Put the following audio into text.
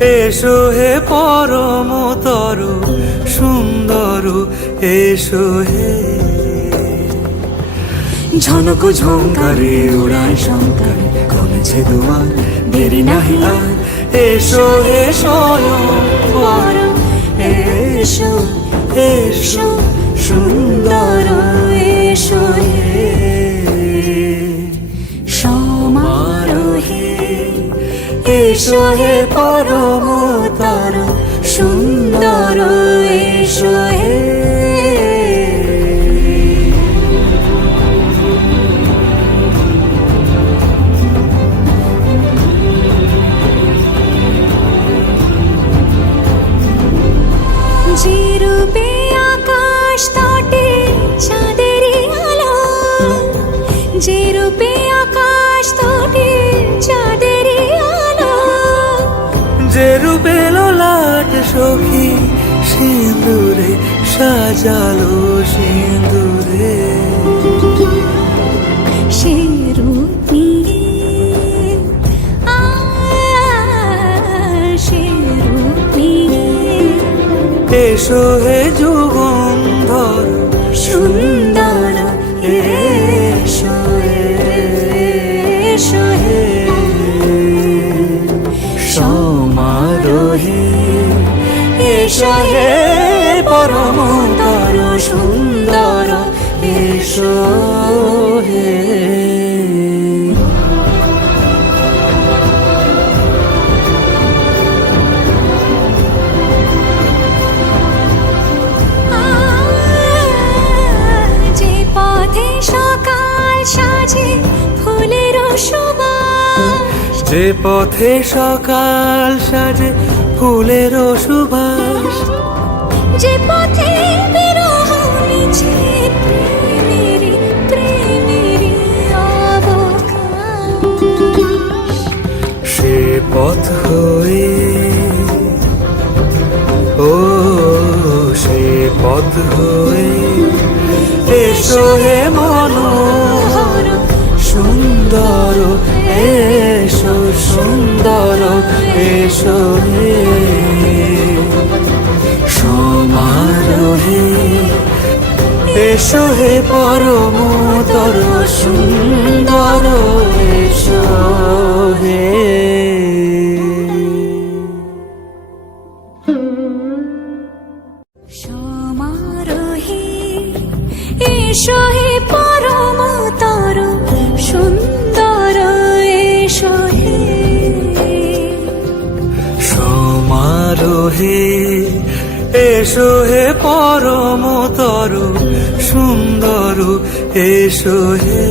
এসো হে পরমতর সুন্দর, এসো হে। ঝনক ঝঙ্কারে উড়ায় শঙ্কার, কমেছে দুয়ার, দেরি নাহি আর। এসো হে স্বয়ংবর, এসো এসো সুন্দর, এসো হে সমারোহে। এসো হে পরমতর সুন্দর, এসো হে। যে রূপে আকাশ তটে চাঁদেরই আলো, যে রূপে আকাশ তটে চাঁদেরই আলো, যে রূপে ললাট সখী সিঁদুরে সাজালো সিঁদুরে। সে রূপ নিয়ে সে রূপ নিয়ে এসো হে যুগন্ধর সুন্দর, এসো এসো হে সমারোহে। এসো হে পরমতর সুন্দর, এসো হে। যে পথে সকাল সাজে ফুলের সুবাস, যে পথে বিরহ মিছে প্রেমেরই প্রেমেরই অবকাশ, সে পথ হয়ে ও সে পথ হয়ে এসো হে মনোহর সুন্দর, এসো সুন্দর, এসো হে সমারোহে। এসো হে পরমতর সুন্দর, এসো হে। সমারোহে এসো হে পরমতর সুন্দর, এসো হে সমারোহে। এসো হে পরমতর সুন্দর, এসো হে।